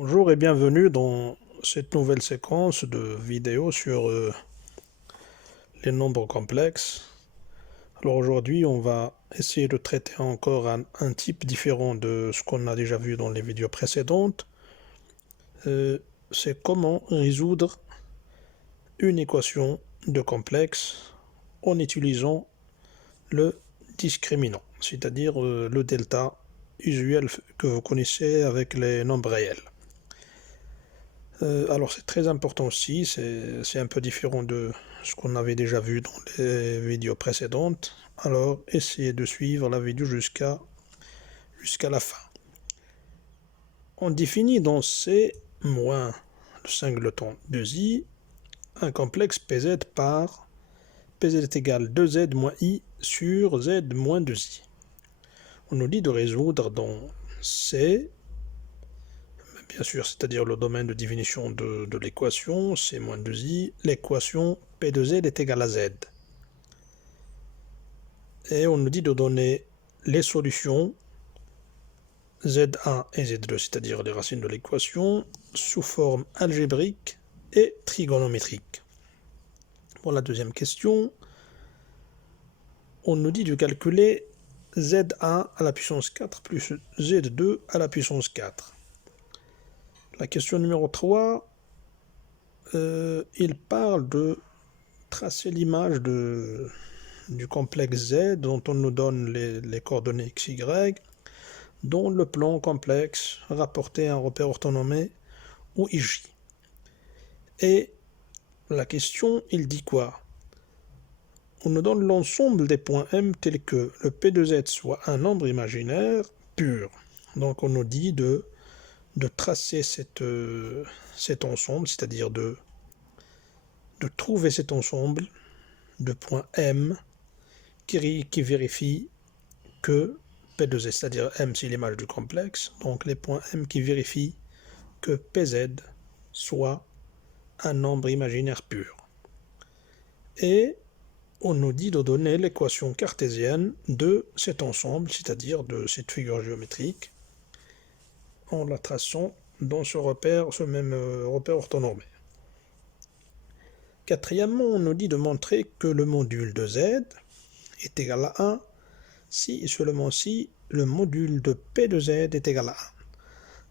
Bonjour et bienvenue dans cette nouvelle séquence de vidéos sur les nombres complexes. Alors aujourd'hui, on va essayer de traiter encore un type différent de ce qu'on a déjà vu dans les vidéos précédentes. C'est comment résoudre une équation de complexe en utilisant le discriminant, c'est-à-dire le delta usuel que vous connaissez avec les nombres réels. Alors c'est très important aussi, c'est un peu différent de ce qu'on avait déjà vu dans les vidéos précédentes. Alors essayez de suivre la vidéo jusqu'à la fin. On définit dans C moins le singleton 2i un complexe Pz par Pz est égal 2z moins i sur z moins 2i. On nous dit de résoudre dans C, bien sûr, c'est-à-dire le domaine de définition de l'équation, c moins 2i, l'équation p de z est égale à z. Et on nous dit de donner les solutions z1 et z2, c'est-à-dire les racines de l'équation, sous forme algébrique et trigonométrique. Pour la deuxième question, on nous dit de calculer z1 à la puissance 4 plus z2 à la puissance 4. La question numéro 3, il parle de tracer l'image du complexe Z dont on nous donne les coordonnées x, y, dont le plan complexe rapporté à un repère orthonormé ou IJ. Et la question, il dit quoi? On nous donne l'ensemble des points M tels que le P de Z soit un nombre imaginaire pur. Donc on nous dit de tracer cet ensemble, c'est-à-dire de trouver cet ensemble de points M qui vérifie que P de Z, c'est-à-dire M c'est l'image du complexe, donc les points M qui vérifient que Pz soit un nombre imaginaire pur. Et on nous dit de donner l'équation cartésienne de cet ensemble, c'est-à-dire de cette figure géométrique, en la traçant dans ce même repère orthonormé. Quatrièmement, on nous dit de montrer que le module de Z est égal à 1 si et seulement si le module de P de Z est égal à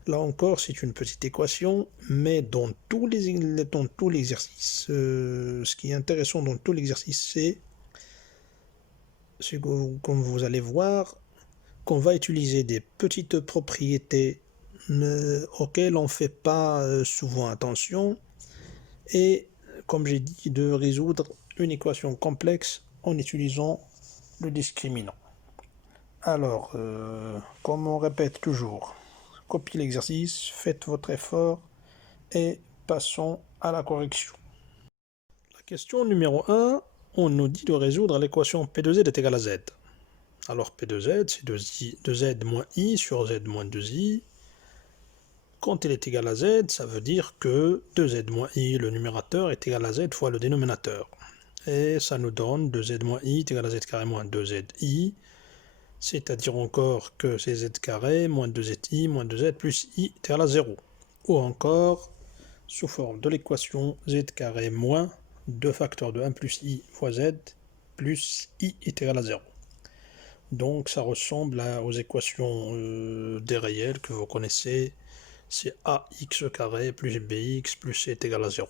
1. Là encore, c'est une petite équation, mais dans tout l'exercice, ce qui est intéressant dans tout l'exercice, c'est comme vous allez voir, qu'on va utiliser des petites propriétés auxquelles on ne fait pas souvent attention, et comme j'ai dit, de résoudre une équation complexe en utilisant le discriminant. Alors, comme on répète toujours, copiez l'exercice, faites votre effort et passons à la correction. La question numéro 1, on nous dit de résoudre l'équation P de Z est égal à Z. Alors P de Z, c'est 2z moins i sur z moins 2i. Quand il est égal à z, ça veut dire que 2z moins i, le numérateur, est égal à z fois le dénominateur. Et ça nous donne 2z moins i est égal à z carré moins 2zi, c'est-à-dire encore que c'est z carré moins 2zi moins 2z plus i est égal à 0. Ou encore, sous forme de l'équation z carré moins 2 facteurs de 1 plus i fois z plus i est égal à 0. Donc ça ressemble aux équations des réels que vous connaissez, c'est ax carré plus bx plus c est égal à 0.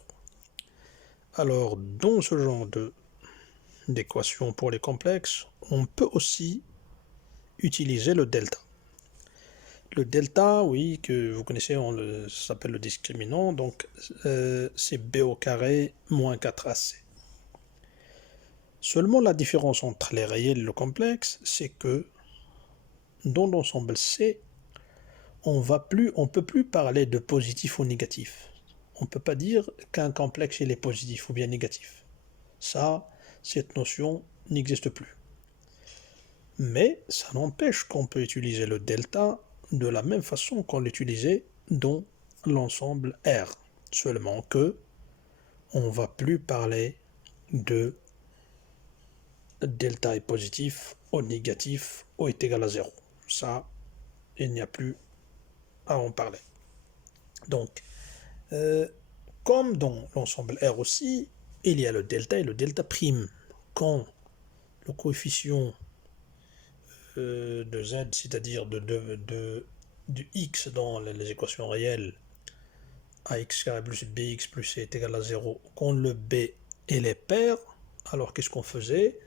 Alors dans ce genre d'équations pour les complexes, on peut aussi utiliser le delta. Le delta, oui, que vous connaissez, ça s'appelle le discriminant, donc c'est b au carré moins 4ac. Seulement la différence entre les réels et le complexe, c'est que dans l'ensemble C, on ne peut plus parler de positif ou négatif. On ne peut pas dire qu'un complexe il est positif ou bien négatif. Ça, cette notion n'existe plus. Mais ça n'empêche qu'on peut utiliser le delta de la même façon qu'on l'utilisait dans l'ensemble R. Seulement que on ne va plus parler de delta est positif ou négatif ou est égal à 0. Ça, il n'y a plus à en parler. Donc, euh, comme dans l'ensemble R aussi, il y a le delta et le delta prime. Quand le coefficient de z, c'est-à-dire de x dans les équations réelles, ax carré plus bx plus c est égal à 0, quand le b et les paires, alors qu'est-ce qu'on faisait?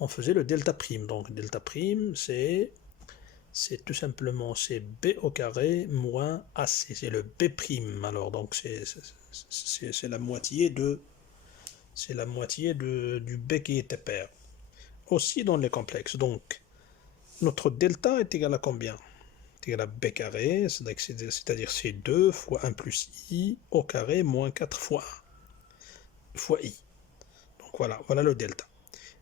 On faisait le delta prime. Donc delta prime, c'est tout simplement c'est b au carré moins ac, c'est le b prime. Alors donc c'est la moitié du b qui était pair. Aussi dans les complexes. Donc notre delta est égal à combien? C'est égal à b carré, c'est-à-dire c'est 2 fois 1 plus i au carré moins 4 fois 1 fois i. Donc voilà le delta.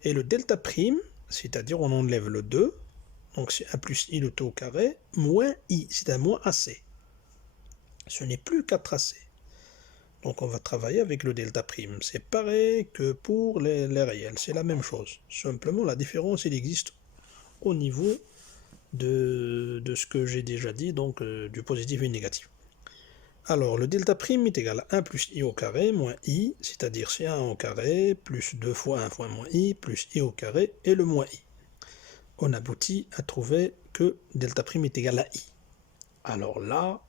Et le delta prime, c'est-à-dire on enlève le 2, donc c'est 1 plus i le tout au carré, moins i, c'est un moins ac. Ce n'est plus 4ac. Donc on va travailler avec le delta prime. C'est pareil que pour les réels, c'est la même chose. Simplement la différence, il existe au niveau de ce que j'ai déjà dit, donc du positif et du négatif. Alors le delta prime est égal à 1 plus i au carré moins i, c'est-à-dire c'est 1 au carré plus 2 fois 1 fois moins i plus i au carré et le moins i. On aboutit à trouver que delta prime est égal à i. Alors là,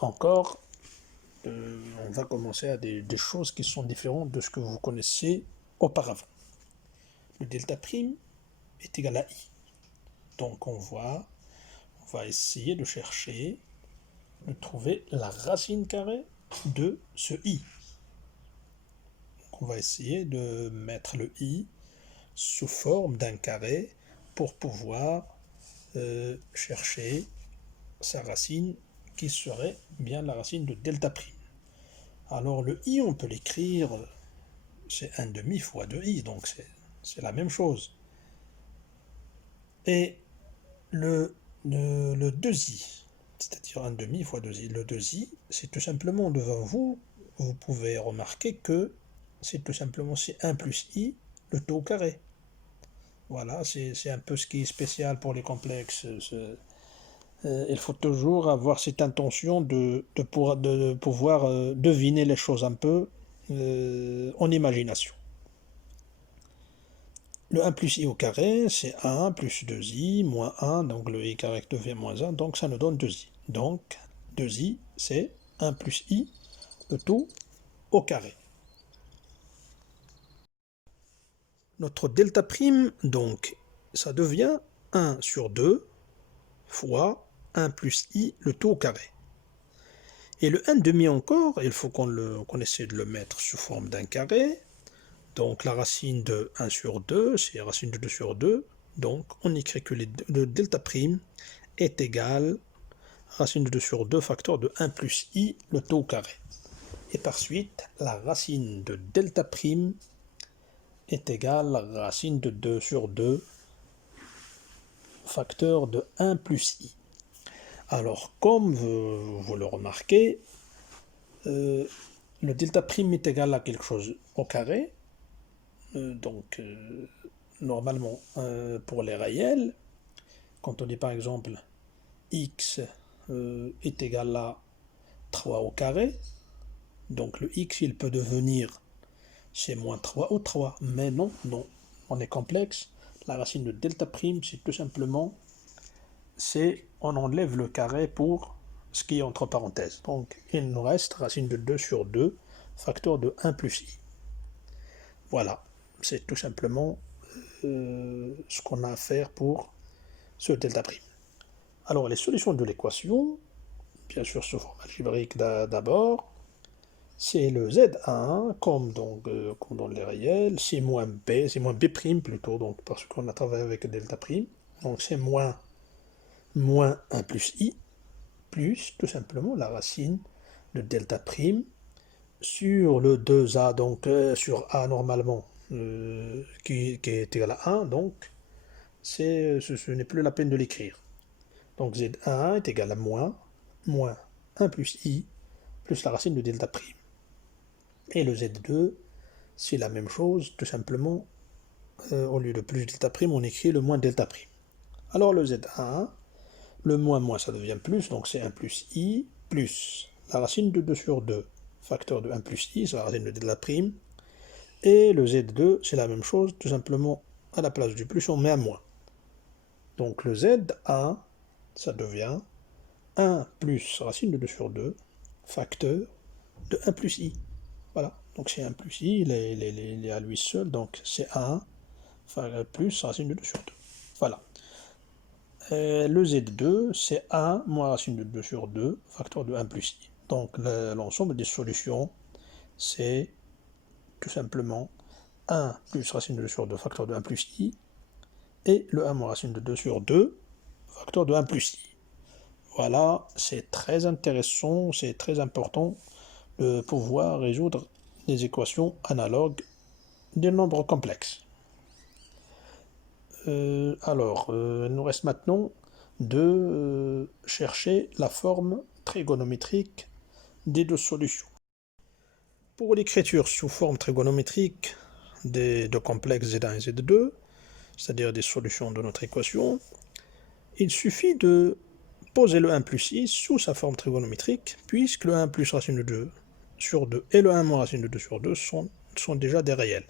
encore, on va commencer à des choses qui sont différentes de ce que vous connaissiez auparavant. Le delta prime est égal à i. Donc on va essayer de chercher, de trouver la racine carrée de ce i. Donc on va essayer de mettre le i sous forme d'un carré pour pouvoir chercher sa racine qui serait bien la racine de delta prime. Alors le i, on peut l'écrire, c'est 1 demi fois 2i, donc c'est la même chose. Et le 2i, c'est-à-dire 1 demi fois 2i, le 2i, c'est tout simplement devant vous, vous pouvez remarquer que c'est tout simplement c'est 1 plus i, le tout au carré. Voilà, c'est un peu ce qui est spécial pour les complexes. Il faut toujours avoir cette intention de pouvoir deviner les choses un peu en imagination. Le 1 plus i au carré, c'est 1 plus 2i moins 1, donc le i carré devient moins 1, donc ça nous donne 2i. Donc 2i, c'est 1 plus i, le tout au carré. Notre delta prime, donc, ça devient 1 sur 2 fois 1 plus i, le tout au carré. Et le 1 demi encore, il faut qu'on essaie de le mettre sous forme d'un carré. Donc la racine de 1 sur 2, c'est la racine de 2 sur 2. Donc on écrit que le delta prime est égal à racine de 2 sur 2 facteur de 1 plus i, le tout au carré. Et par suite, la racine de delta prime est égale à la racine de 2 sur 2 facteur de 1 plus i. Alors, comme vous le remarquez, le delta prime est égal à quelque chose au carré. Donc, normalement, pour les réels, quand on dit par exemple x est égal à 3 au carré, donc le x, il peut devenir c'est moins 3 au 3, mais non, on est complexe. La racine de delta prime, c'est tout simplement on enlève le carré pour ce qui est entre parenthèses. Donc il nous reste racine de 2 sur 2, facteur de 1 plus i. Voilà, c'est tout simplement ce qu'on a à faire pour ce delta prime. Alors les solutions de l'équation, bien sûr sous forme algébrique d'abord, c'est le Z1, comme dans les réels, c'est moins B prime plutôt, donc parce qu'on a travaillé avec delta prime, donc c'est moins 1 plus i, plus tout simplement la racine de delta prime sur le 2a, donc sur a normalement, qui est égal à 1, donc ce n'est plus la peine de l'écrire. Donc Z1 est égal à moins 1 plus i, plus la racine de delta prime. Et le Z2, c'est la même chose, tout simplement, au lieu de plus delta prime, on écrit le moins delta prime. Alors le Z1, le moins, ça devient plus, donc c'est 1 plus i, plus la racine de 2 sur 2, facteur de 1 plus i, c'est la racine de la prime. Et le z2, c'est la même chose, tout simplement, à la place du plus, on met un moins. Donc le z1, ça devient 1 plus racine de 2 sur 2, facteur de 1 plus i. Voilà, donc c'est 1 plus i, il est à lui seul, donc c'est 1 plus racine de 2 sur 2. Voilà. Et le z2, c'est 1 moins racine de 2 sur 2, facteur de 1 plus i. Donc l'ensemble des solutions, c'est tout simplement 1 plus racine de 2 sur 2, facteur de 1 plus i, et le 1 moins racine de 2 sur 2, facteur de 1 plus i. Voilà, c'est très intéressant, c'est très important de pouvoir résoudre des équations analogues des nombres complexes. Il nous reste maintenant de chercher la forme trigonométrique des deux solutions. Pour l'écriture sous forme trigonométrique des deux complexes Z1 et Z2, c'est-à-dire des solutions de notre équation, il suffit de poser le 1 plus i sous sa forme trigonométrique, puisque le 1 plus racine de 2 sur 2 et le 1 moins racine de 2 sur 2 sont déjà des réels.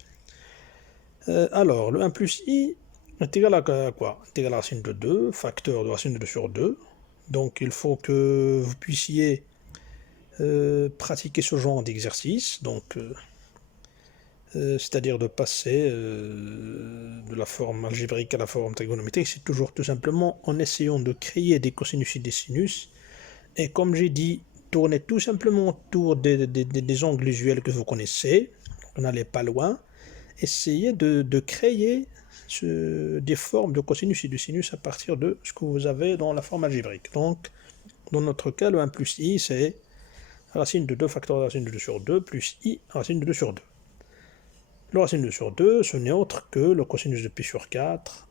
Alors, le 1 plus i est égal à quoi? Est égal à racine de 2, facteur de racine de 2 sur 2. Donc, il faut que vous puissiez pratiquer ce genre d'exercice, c'est-à-dire de passer de la forme algébrique à la forme trigonométrique. C'est toujours tout simplement en essayant de créer des cosinus et des sinus. Et comme j'ai dit, tournez tout simplement autour des angles usuels que vous connaissez. On n'allait pas loin. Essayez de créer des formes de cosinus et de sinus à partir de ce que vous avez dans la forme algébrique. Donc, dans notre cas, le 1 plus i, c'est racine de 2 facteur de racine de 2 sur 2 plus i racine de 2 sur 2. Le racine de 2 sur 2, ce n'est autre que le cosinus de pi sur 4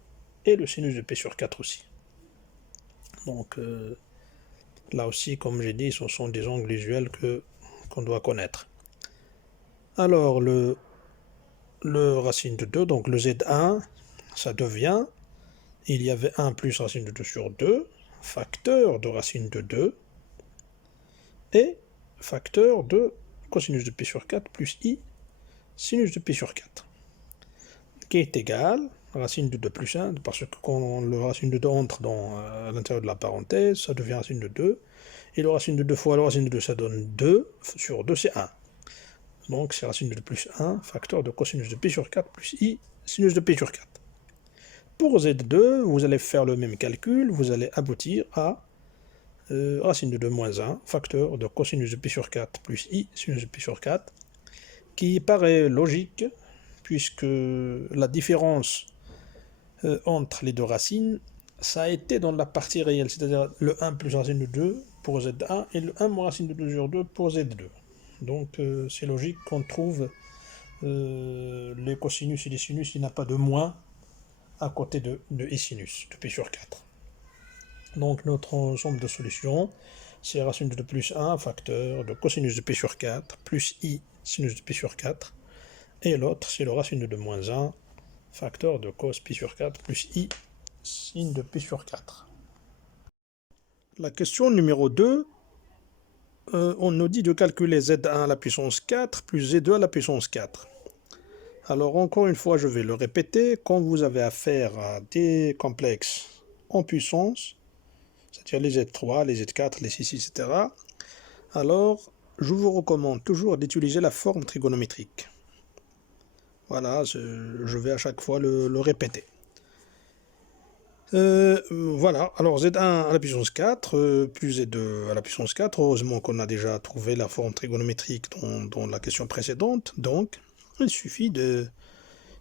et le sinus de pi sur 4 aussi. Donc, là aussi, comme j'ai dit, ce sont des angles usuels qu'on doit connaître. Alors, le racine de 2, donc le z1, ça devient, il y avait 1 plus racine de 2 sur 2, facteur de racine de 2, et facteur de cosinus de pi sur 4 plus i sinus de pi sur 4, qui est égal à racine de 2 plus 1, parce que quand le racine de 2 entre à l'intérieur de la parenthèse, ça devient racine de 2, et le racine de 2 fois le racine de 2, ça donne 2, sur 2 c'est 1. Donc c'est racine de 2 plus 1, facteur de cosinus de pi sur 4 plus i sinus de pi sur 4. Pour z2, vous allez faire le même calcul, vous allez aboutir à racine de 2 moins 1, facteur de cosinus de pi sur 4 plus i sinus de pi sur 4, qui paraît logique, puisque la différence entre les deux racines, ça a été dans la partie réelle, c'est-à-dire le 1 plus racine de 2 pour z1 et le 1 moins racine de 2 sur 2 pour z2. Donc c'est logique qu'on trouve les cosinus et les sinus, il n'y a pas de moins à côté de i sinus, de pi sur 4. Donc notre ensemble de solutions, c'est racine de 2 plus 1, facteur de cosinus de pi sur 4, plus i sinus de pi sur 4, et l'autre, c'est le racine de 2 moins 1, facteur de cos pi sur 4, plus i sin de pi sur 4. La question numéro 2, on nous dit de calculer z1 à la puissance 4 plus z2 à la puissance 4. Alors encore une fois, je vais le répéter, quand vous avez affaire à des complexes en puissance, c'est-à-dire les z3, les z4, les 6, etc., alors je vous recommande toujours d'utiliser la forme trigonométrique. Voilà, je vais à chaque fois le répéter. Voilà, alors Z1 à la puissance 4 plus Z2 à la puissance 4, heureusement qu'on a déjà trouvé la forme trigonométrique dans la question précédente, donc il suffit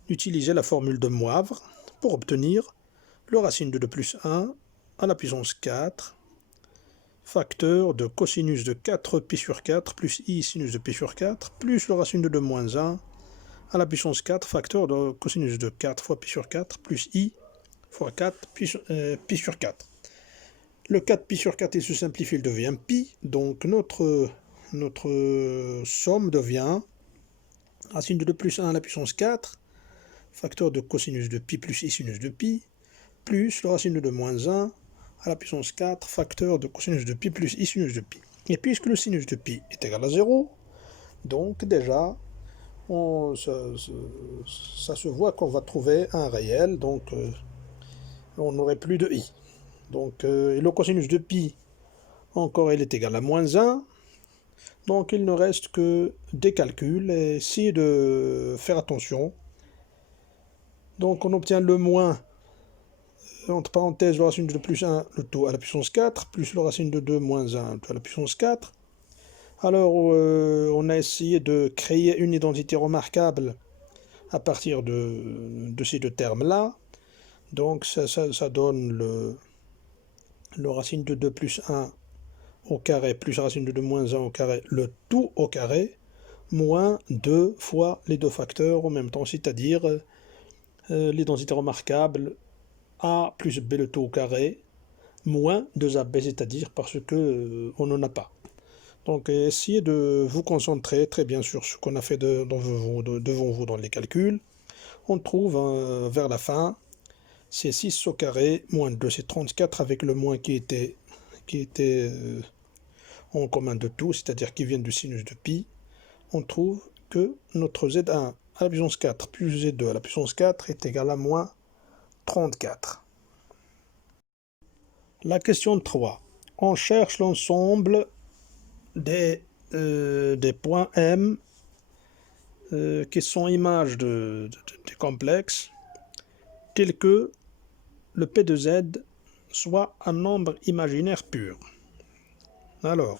d'utiliser la formule de Moivre pour obtenir le racine de 2 plus 1 à la puissance 4, facteur de cosinus de 4 pi sur 4 plus i sinus de pi sur 4, plus le racine de 2 moins 1 à la puissance 4, facteur de cosinus de 4 fois pi sur 4 plus i fois 4 pi sur 4. Le 4 pi sur 4 il se simplifie, il devient pi, donc notre somme devient racine de 2 plus 1 à la puissance 4, facteur de cosinus de pi plus i sinus de pi, plus le racine de 2 moins 1 à la puissance 4, facteur de cosinus de pi plus i sinus de pi. Et puisque le sinus de pi est égal à 0, donc déjà, ça se voit qu'on va trouver un réel, donc on n'aurait plus de i. Donc et le cosinus de pi, encore, il est égal à moins 1. Donc il ne reste que des calculs et essayer de faire attention. Donc on obtient le moins, entre parenthèses, le racine de plus 1, le tout à la puissance 4, plus le racine de 2 moins 1, le tout à la puissance 4. Alors on a essayé de créer une identité remarquable à partir de ces deux termes-là. Donc ça donne le racine de 2 plus 1 au carré plus racine de 2 moins 1 au carré, le tout au carré, moins 2 fois les deux facteurs en même temps, c'est-à-dire l'identité remarquable a plus b le tout au carré, moins 2ab, c'est-à-dire parce que on n'en a pas. Donc essayez de vous concentrer très bien sur ce qu'on a fait devant vous dans les calculs. On trouve vers la fin, c'est 6 au carré, moins 2, c'est 34, avec le moins qui était en commun de tout, c'est-à-dire qui vient du sinus de pi. On trouve que notre z1 à la puissance 4 plus z2 à la puissance 4 est égal à moins 34. La question 3. On cherche l'ensemble des points M qui sont images des complexes tels que le P de Z soit un nombre imaginaire pur. Alors,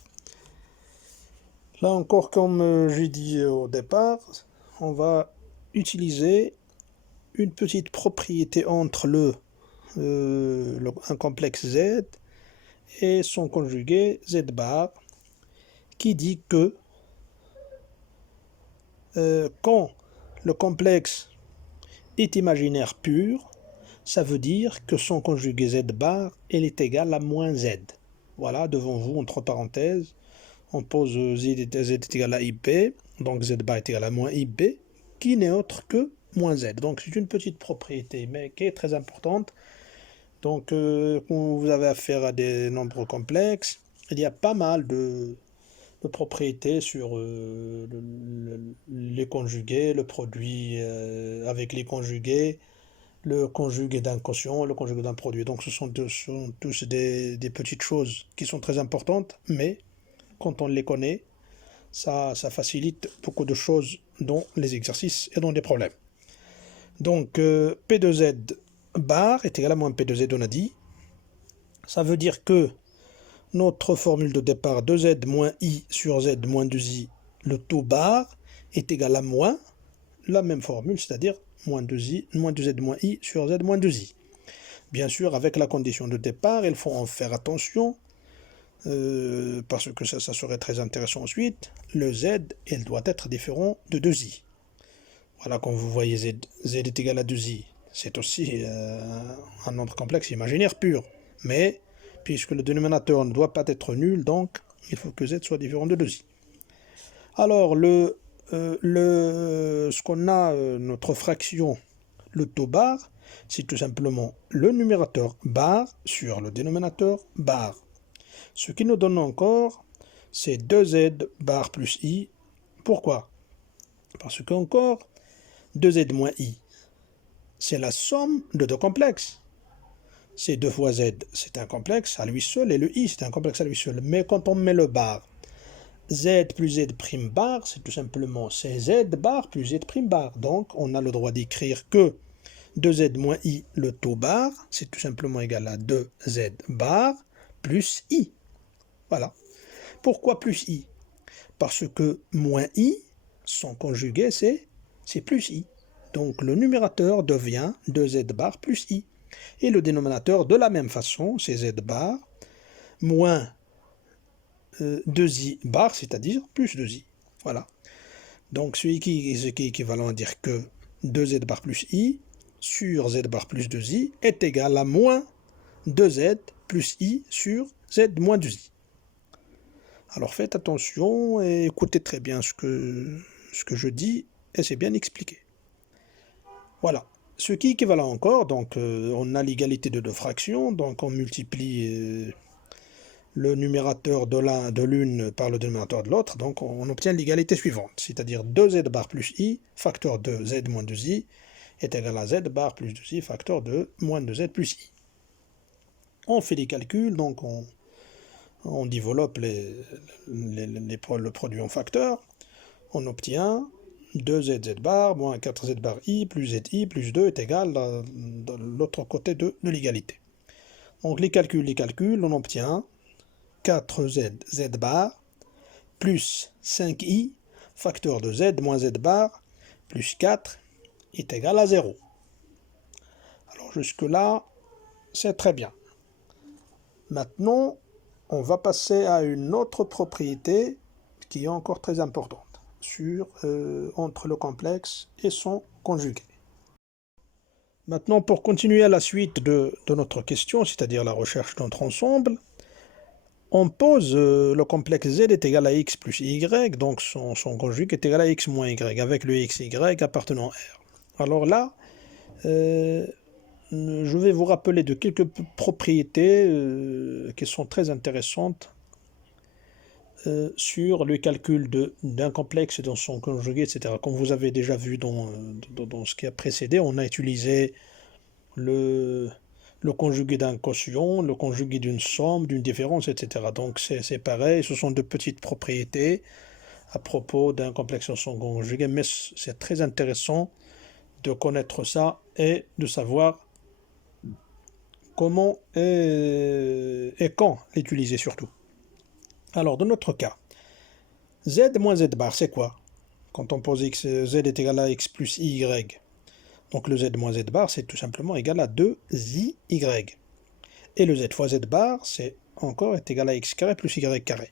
là encore, comme j'ai dit au départ, on va utiliser une petite propriété entre un complexe Z et son conjugué Z bar, qui dit que quand le complexe est imaginaire pur, ça veut dire que son conjugué Z bar est égal à moins Z. Voilà, devant vous, entre parenthèses, on pose Z est égal à IB, donc Z bar est égal à moins IB, qui n'est autre que moins Z. Donc c'est une petite propriété, mais qui est très importante. Donc quand vous avez affaire à des nombres complexes, il y a pas mal de propriétés sur les conjugués, le produit avec les conjugués, le conjugué d'un quotient, le conjugué d'un produit. Donc ce sont tous des petites choses qui sont très importantes, mais quand on les connaît, ça facilite beaucoup de choses dans les exercices et dans les problèmes. Donc P de Z bar est égal à moins P de Z, on a dit. Ça veut dire que notre formule de départ 2Z moins I sur Z moins 2I, le tout bar, est égal à moins la même formule, c'est-à-dire moins 2Z moins I sur Z moins 2I. Bien sûr, avec la condition de départ, il faut en faire attention, parce que ça serait très intéressant ensuite. Le Z, il doit être différent de 2I. Voilà, quand vous voyez Z est égal à 2I, c'est aussi un nombre complexe imaginaire pur. Mais puisque le dénominateur ne doit pas être nul, donc il faut que Z soit différent de 2i. Alors, ce qu'on a, notre fraction, le taux bar, c'est tout simplement le numérateur bar sur le dénominateur bar. Ce qui nous donne encore, c'est 2Z bar plus I. Pourquoi? Parce qu'encore, 2Z moins I, c'est la somme de deux complexes. C'est 2 fois Z, c'est un complexe à lui seul, et le I, c'est un complexe à lui seul. Mais quand on met le bar, Z plus Z prime bar, c'est tout simplement Z bar plus Z prime bar. Donc, on a le droit d'écrire que 2Z moins I, le taux bar, c'est tout simplement égal à 2Z bar plus I. Voilà. Pourquoi plus I? Parce que moins I, son conjugué, c'est plus I. Donc, le numérateur devient 2Z bar plus I. Et le dénominateur, de la même façon, c'est Z bar moins 2i bar, c'est-à-dire plus 2i. Voilà. Donc, ce qui est équivalent à dire que 2z bar plus i sur z bar plus 2i est égal à moins 2z plus i sur z moins 2i. Alors, faites attention et écoutez très bien ce que je dis, et c'est bien expliqué. Voilà. Ce qui est équivalent encore, donc on a l'égalité de deux fractions, donc on multiplie le numérateur de l'une par le dénominateur de l'autre, donc on obtient l'égalité suivante, c'est-à-dire 2z bar plus i, facteur de z moins 2i, est égal à z bar plus 2i, facteur de moins 2z plus i. On fait les calculs, donc on développe le produit en facteur, on obtient 2z bar moins 4z bar i plus zi plus 2 est égal de l'autre côté de l'égalité. Donc les calculs, on obtient 4z z bar plus 5i facteur de z moins z bar plus 4 est égal à 0. Alors jusque-là, c'est très bien. Maintenant, on va passer à une autre propriété qui est encore très importante entre le complexe et son conjugué. Maintenant, pour continuer à la suite de notre question, c'est-à-dire la recherche d'un ensemble, on pose le complexe z est égal à x plus y, donc son conjugué est égal à x moins y, avec le x y appartenant à R. Alors là, je vais vous rappeler de quelques propriétés qui sont très intéressantes sur le calcul d'un complexe dans son conjugué, etc. Comme vous avez déjà vu dans ce qui a précédé, on a utilisé le conjugué d'un quotient, le conjugué d'une somme, d'une différence, etc. Donc c'est pareil, ce sont de petites propriétés à propos d'un complexe dans son conjugué, mais c'est très intéressant de connaître ça et de savoir comment et quand l'utiliser surtout. Alors, dans notre cas, z moins z bar, c'est quoi? Quand on pose z est égal à x plus y, donc le z moins z bar, c'est tout simplement égal à 2zi. Et le z fois z bar, c'est encore est égal à x carré plus y carré.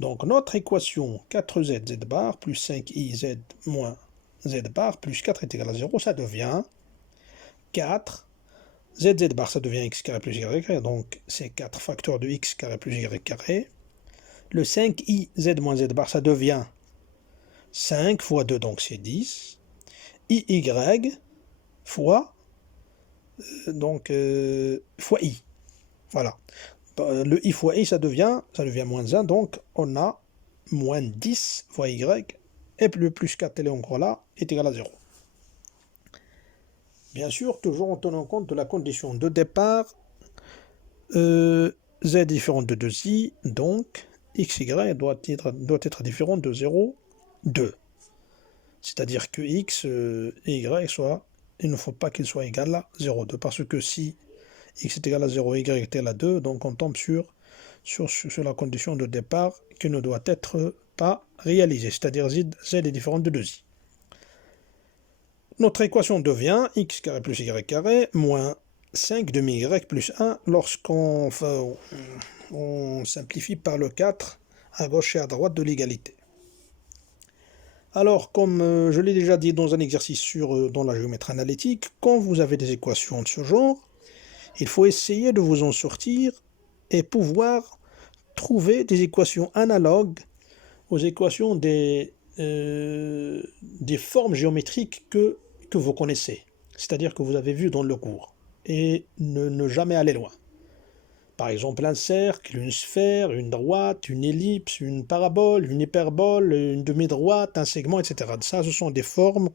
Donc notre équation 4z z bar plus 5iz moins z bar plus 4 est égal à 0, ça devient 4. Z bar, ça devient x carré plus y carré, donc c'est 4 facteurs de x carré plus y carré. Le 5iz moins z bar, ça devient 5 fois 2, donc c'est 10. Iy fois, fois i. Voilà. Le i fois i, ça devient moins 1, donc on a moins 10 fois y, et le plus 4, elle est encore là, est égal à 0. Bien sûr, toujours en tenant compte de la condition de départ, z est différent de 2i, donc xy doit être différent de 0, 2. C'est-à-dire que x et y il ne faut pas qu'il soit égal à 0,2, parce que si x est égal à 0, y est égal à 2, donc on tombe sur la condition de départ qui ne doit être pas réalisée, c'est-à-dire z est différent de 2i. Notre équation devient x carré plus y carré moins 5 demi-y plus 1 lorsqu'on simplifie par le 4 à gauche et à droite de l'égalité. Alors, comme je l'ai déjà dit dans un exercice dans la géométrie analytique, quand vous avez des équations de ce genre, il faut essayer de vous en sortir et pouvoir trouver des équations analogues aux équations des formes géométriques que vous connaissez, c'est-à-dire que vous avez vu dans le cours, et ne jamais aller loin. Par exemple, un cercle, une sphère, une droite, une ellipse, une parabole, une hyperbole, une demi-droite, un segment, etc. Ça, ce sont des formes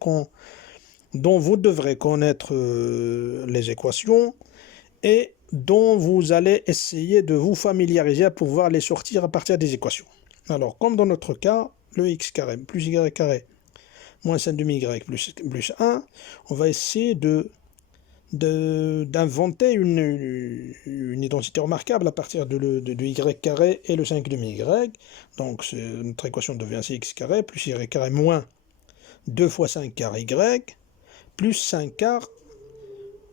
dont vous devrez connaître les équations et dont vous allez essayer de vous familiariser à pouvoir les sortir à partir des équations. Alors, comme dans notre cas, le x carré plus y carré moins 5 demi-y plus 1, on va essayer d'inventer une identité remarquable à partir de y carré et le 5 demi-y. Donc notre équation devient x carré plus y carré moins 2 fois 5 quart y plus 5 quarts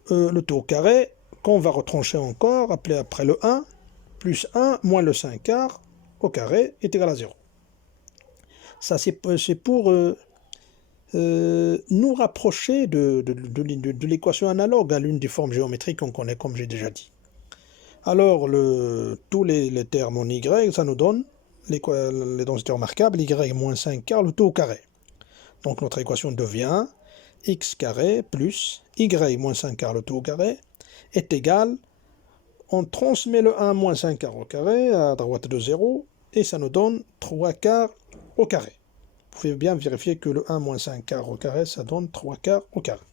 le tout au carré qu'on va retrancher encore, appeler après le 1, plus 1 moins le 5 quarts au carré est égal à 0. Ça c'est pour nous rapprocher de l'équation analogue à l'une des formes géométriques qu'on connaît, comme j'ai déjà dit. Alors, tous les termes en y, ça nous donne les densités remarquables, y moins 5 quarts, le tout au carré. Donc notre équation devient x carré plus y moins 5 quarts, le tout au carré, est égal on transmet le 1 moins 5 quarts au carré à droite de 0, et ça nous donne 3 quarts au carré. Vous pouvez bien vérifier que le 1 moins 5 quarts au carré, ça donne 3 quarts au carré.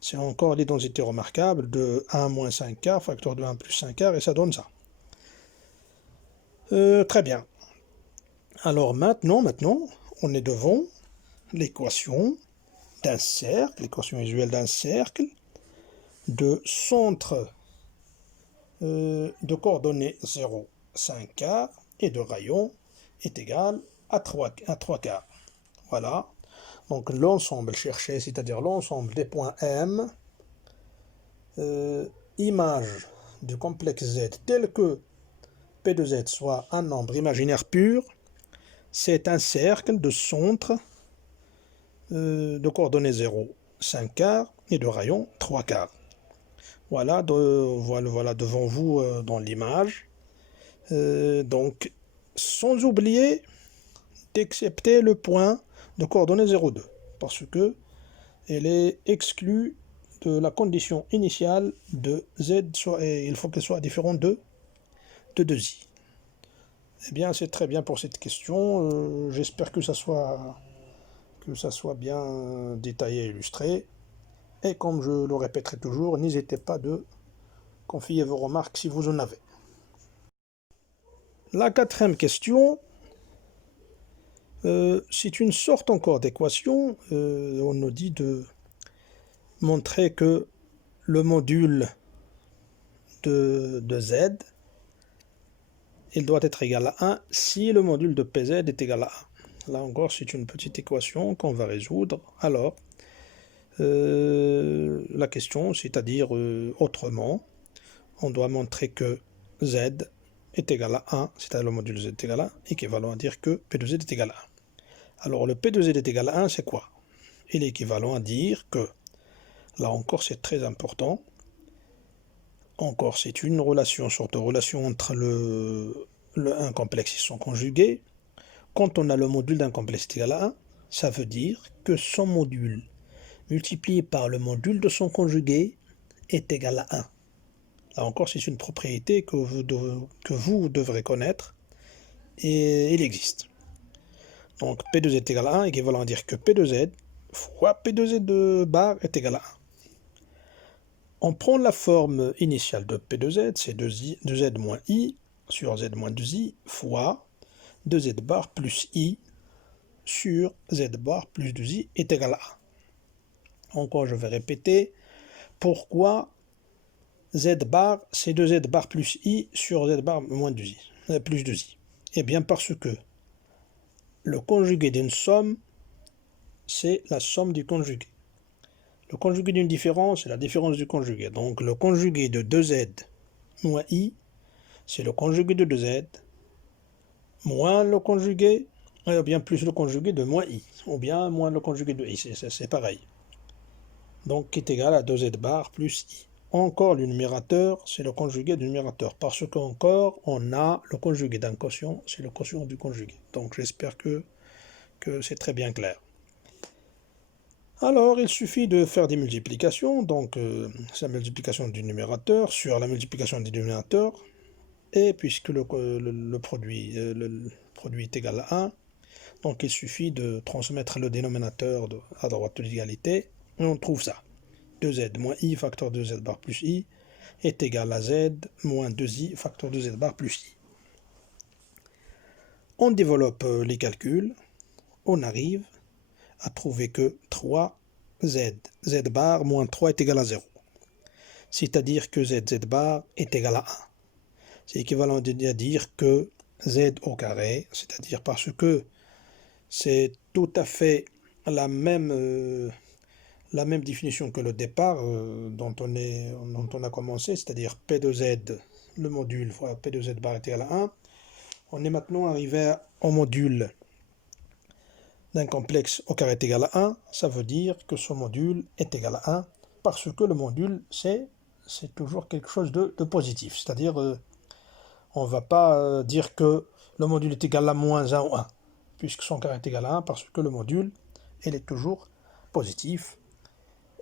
C'est encore l'identité remarquable de 1 moins 5 quarts, facteur de 1 plus 5 quarts, et ça donne ça. Très bien. Alors maintenant, on est devant l'équation d'un cercle, l'équation visuelle d'un cercle, de centre de coordonnées 0, 5 quarts, et de rayon est égal à 3 quarts. Voilà. Donc l'ensemble cherché, c'est-à-dire l'ensemble des points M, image du complexe Z tel que P de Z soit un nombre imaginaire pur, c'est un cercle de centre de coordonnées 0, 5 quarts et de rayon 3 quarts. Voilà, voilà devant vous dans l'image. Donc, sans oublier d'accepter le point de coordonnées 0,2, parce que elle est exclue de la condition initiale de Z, et il faut qu'elle soit différente de 2i. Eh bien, c'est très bien pour cette question. J'espère que ça soit bien détaillé et illustré. Et comme je le répéterai toujours, n'hésitez pas de confier vos remarques si vous en avez. La quatrième question, c'est une sorte encore d'équation. On nous dit de montrer que le module de Z, il doit être égal à 1 si le module de PZ est égal à 1. Là encore, c'est une petite équation qu'on va résoudre. Alors, la question, c'est-à-dire autrement, on doit montrer que Z est égal à 1, c'est-à-dire le module Z est égal à 1, équivalent à dire que P de Z est égal à 1. Alors le P de Z est égal à 1, c'est quoi? Il est équivalent à dire que, là encore c'est très important, encore c'est une relation, sorte de relation entre le 1 complexe et son conjugué. Quand on a le module d'un complexe égal à 1, ça veut dire que son module multiplié par le module de son conjugué est égal à 1. Là encore, c'est une propriété que vous devrez connaître, et il existe. Donc P de Z est égal à 1, équivalent à dire que P de Z fois P de Z de bar est égal à 1. On prend la forme initiale de P de Z, c'est 2Z moins I sur Z moins 2I fois 2Z bar plus I sur Z bar plus 2I est égal à 1. Encore, je vais répéter pourquoi Z bar, c'est 2Z bar plus I sur Z bar moins 2I, plus 2I. Eh bien parce que le conjugué d'une somme, c'est la somme du conjugué. Le conjugué d'une différence, c'est la différence du conjugué. Donc le conjugué de 2Z moins I, c'est le conjugué de 2Z, moins le conjugué, ou bien plus le conjugué de moins I, ou bien moins le conjugué de I, c'est pareil. Donc qui est égal à 2Z bar plus I. Encore le numérateur, c'est le conjugué du numérateur, parce qu'encore on a le conjugué d'un quotient, c'est le quotient du conjugué. Donc j'espère que c'est très bien clair. Alors il suffit de faire des multiplications, donc c'est la multiplication du numérateur sur la multiplication du dénominateur, et puisque le produit est égal à 1, donc il suffit de transmettre le dénominateur à droite de l'égalité, et on trouve ça. 2Z moins I facteur de Z bar plus I est égal à Z moins 2I facteur de Z bar plus I. On développe les calculs, on arrive à trouver que 3Z, Z bar moins 3 est égal à 0. C'est-à-dire que Z bar est égal à 1. C'est équivalent à dire que Z au carré, c'est-à-dire parce que c'est tout à fait la même définition que le départ dont on a commencé, c'est-à-dire P de Z, le module fois P de Z bar est égal à 1. On est maintenant arrivé au module d'un complexe au carré est égal à 1. Ça veut dire que ce module est égal à 1 parce que le module, c'est toujours quelque chose de positif. C'est-à-dire, on ne va pas dire que le module est égal à moins 1 ou 1, puisque son carré est égal à 1 parce que le module, il est toujours positif.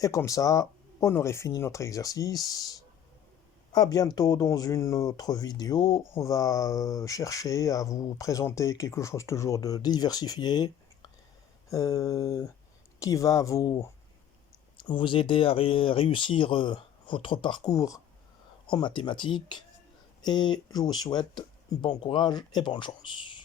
Et comme ça, on aurait fini notre exercice. À bientôt dans une autre vidéo. On va chercher à vous présenter quelque chose toujours de diversifié euh, qui va vous aider à réussir votre parcours en mathématiques. Et je vous souhaite bon courage et bonne chance.